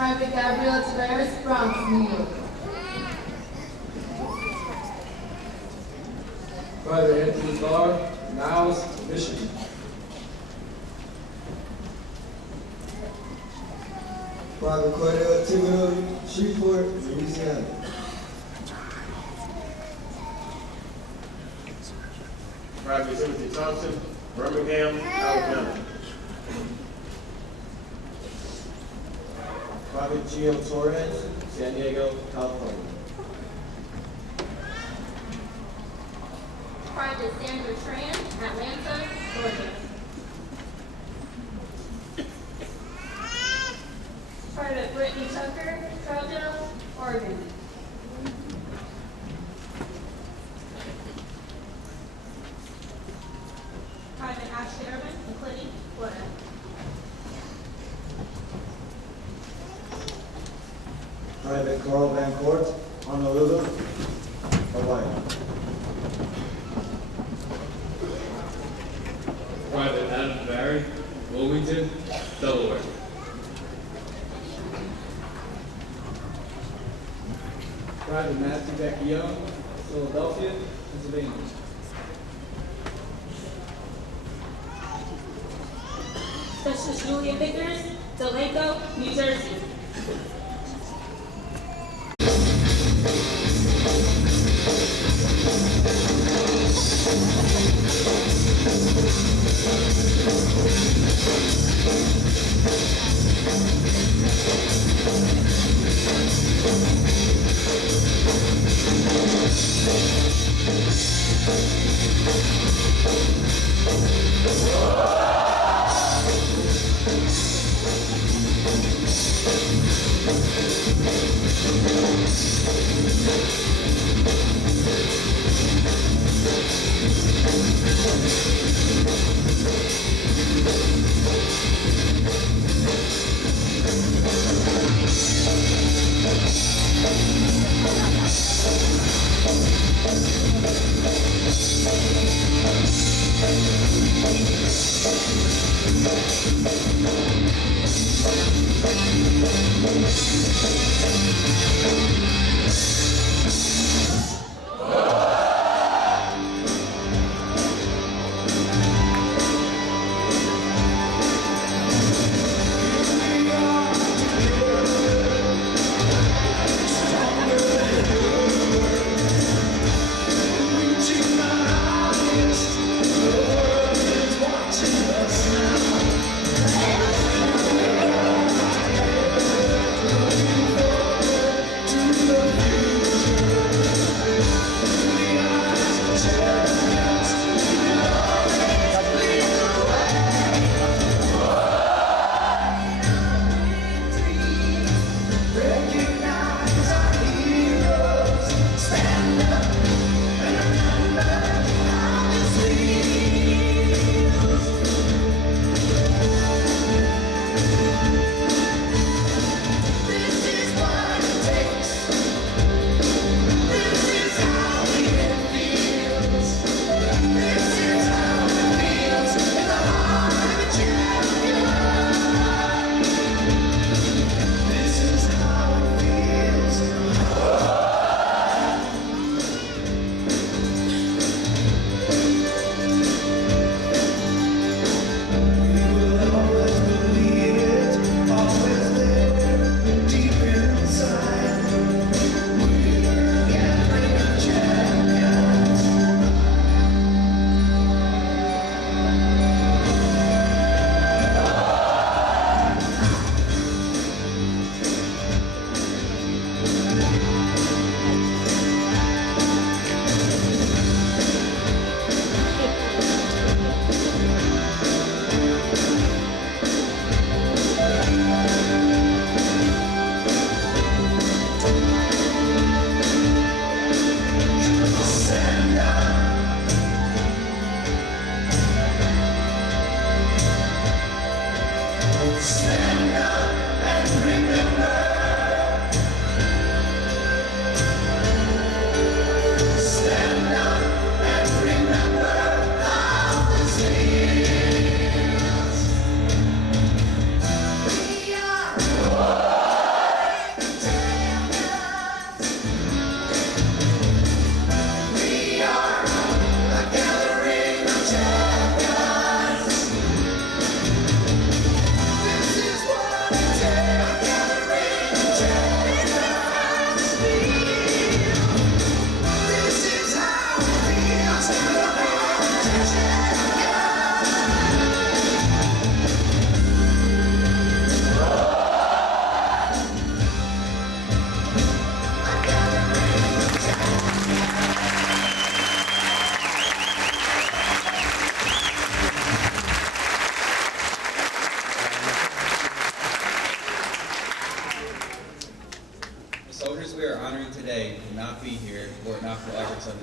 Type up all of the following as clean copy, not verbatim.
Private Gabriel Tavares, Bronx, New York. Private Anthony Barr, Niles, Michigan. Private Cordell Thibodeau, Shreveport, Louisiana. Private Timothy Thompson, Birmingham, Alabama. Private Jiyo Torres, San Diego, California. Private Sandra Tran, Atlanta, Georgia. Private Brittany Tucker, Troutdale, Oregon. Private Ashley Irvin, McClinty, Florida. Private Carl Van Court, Honolulu, Hawaii. Private Adam Barry, Wilmington, Delaware. Private Matthew Vecchio, Philadelphia, Pennsylvania. Specialist Julia Vickers, Delanco, New Jersey.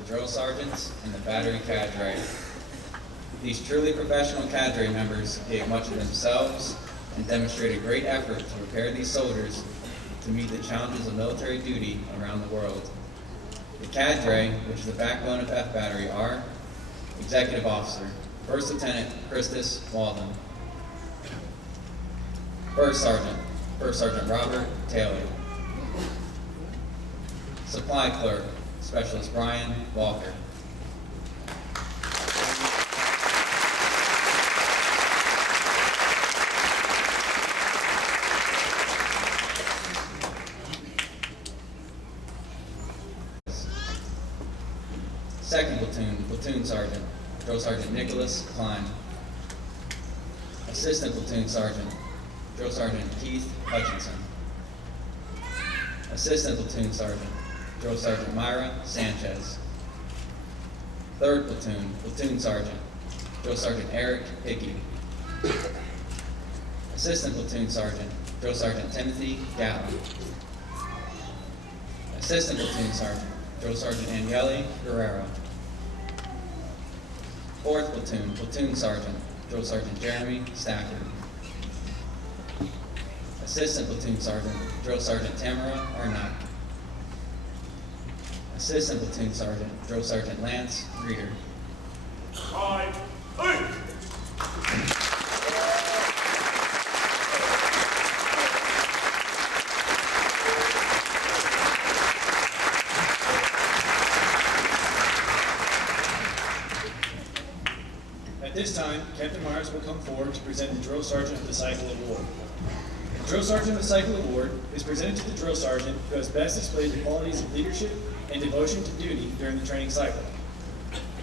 drill sergeants and the battery cadre. These truly professional cadre members gave much of themselves and demonstrated great effort to prepare these soldiers to meet the challenges of military duty around the world. The cadre, which is the backbone of F Battery, are Executive Officer, First Lieutenant Christus Walden. First Sergeant Robert Taylor. Supply Clerk, Specialist Brian Walker. Second Platoon, Platoon Sergeant, Drill Sergeant Nicholas Klein. Assistant Platoon Sergeant, Drill Sergeant Keith Hutchinson. Assistant Platoon Sergeant, Drill Sergeant Myra Sanchez. Third Platoon, Platoon Sergeant, Drill Sergeant Eric Hickey. Assistant Platoon Sergeant, Drill Sergeant Timothy Gallo. Assistant Platoon Sergeant, Drill Sergeant Aniele Guerrero. Fourth Platoon, Platoon Sergeant, Drill Sergeant Jeremy Stafford. Assistant Platoon Sergeant, Drill Sergeant Tamara Arnott. Assistant Platoon Sergeant, Drill Sergeant Lance Reeder. At this time, Captain Myers will come forward to present the Drill Sergeant of the Cycle Award. The Drill Sergeant of the Cycle Award is presented to the drill sergeant who has best displayed the qualities of leadership and devotion to duty during the training cycle.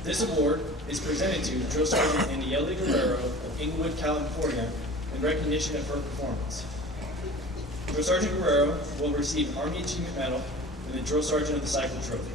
This award is presented to Drill Sergeant Aniele Guerrero of Inglewood, California, in recognition of her performance. Drill Sergeant Guerrero will receive an Army Achievement Medal and the Drill Sergeant of the Cycle Trophy.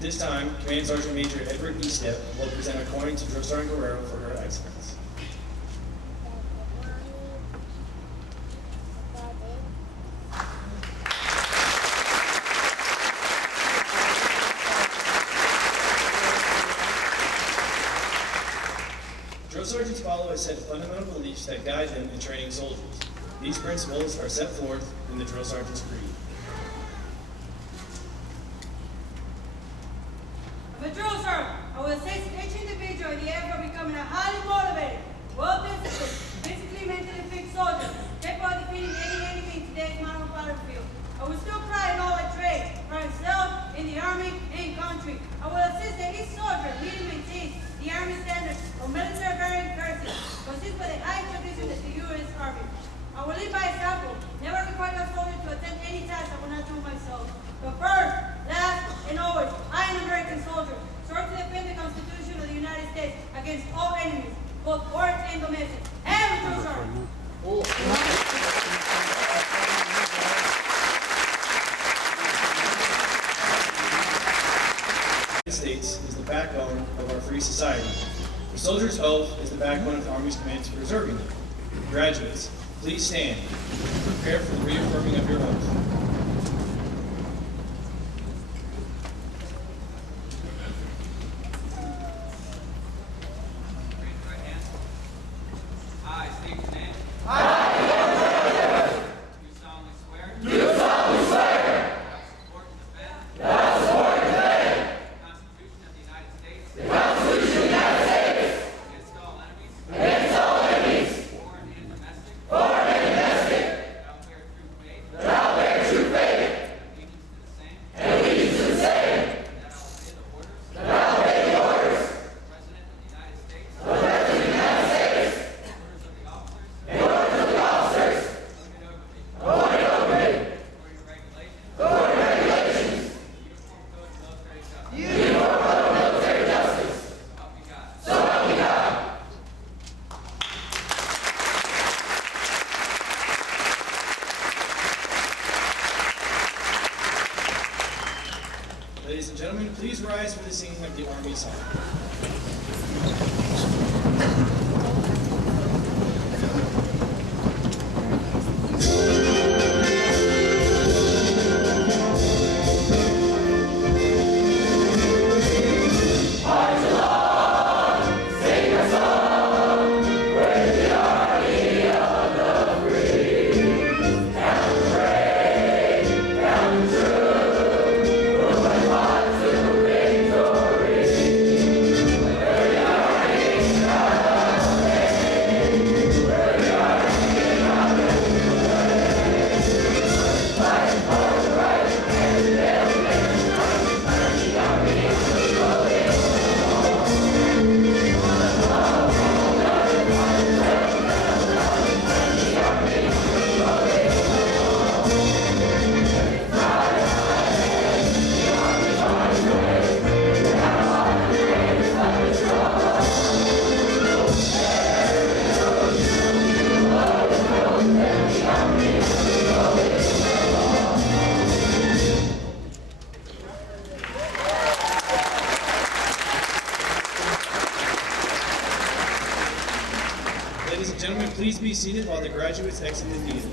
This time, Command Sergeant Major Edward Estep will present a coin to Drill Sergeant Guerrero for her excellence. Drill sergeants follow a set of fundamental beliefs that guide them in training soldiers. These principles are set forth in the Drill Sergeant's Creed. I'm a drill sergeant. I will assist each individual in the effort of becoming a highly motivated, well-disciplined, physically, mentally fit soldier, capable of defeating any enemy in today's modern battlefield. I will still pride in all I trade, for myself, in the Army, and country. I will assist that each soldier lead and maintain the Army standards of military varying courtesy, consist by the high tradition of the U.S. Army. I will lead by example, never require a soldier to attend any task I will not do myself. But first, last, and always, I am an American soldier, sworn to defend the Constitution of the United States against all enemies, both foreign and domestic. And a drill sergeant. The United States is the backbone of our free society. The soldier's oath is the backbone of the Army's commitment to preserving them. Graduates, please stand and prepare for the reaffirming of your oath. Foreign and domestic. Without fear, truth, faith. of the Army song. Ladies and gentlemen, please be seated while the graduates exit the theater.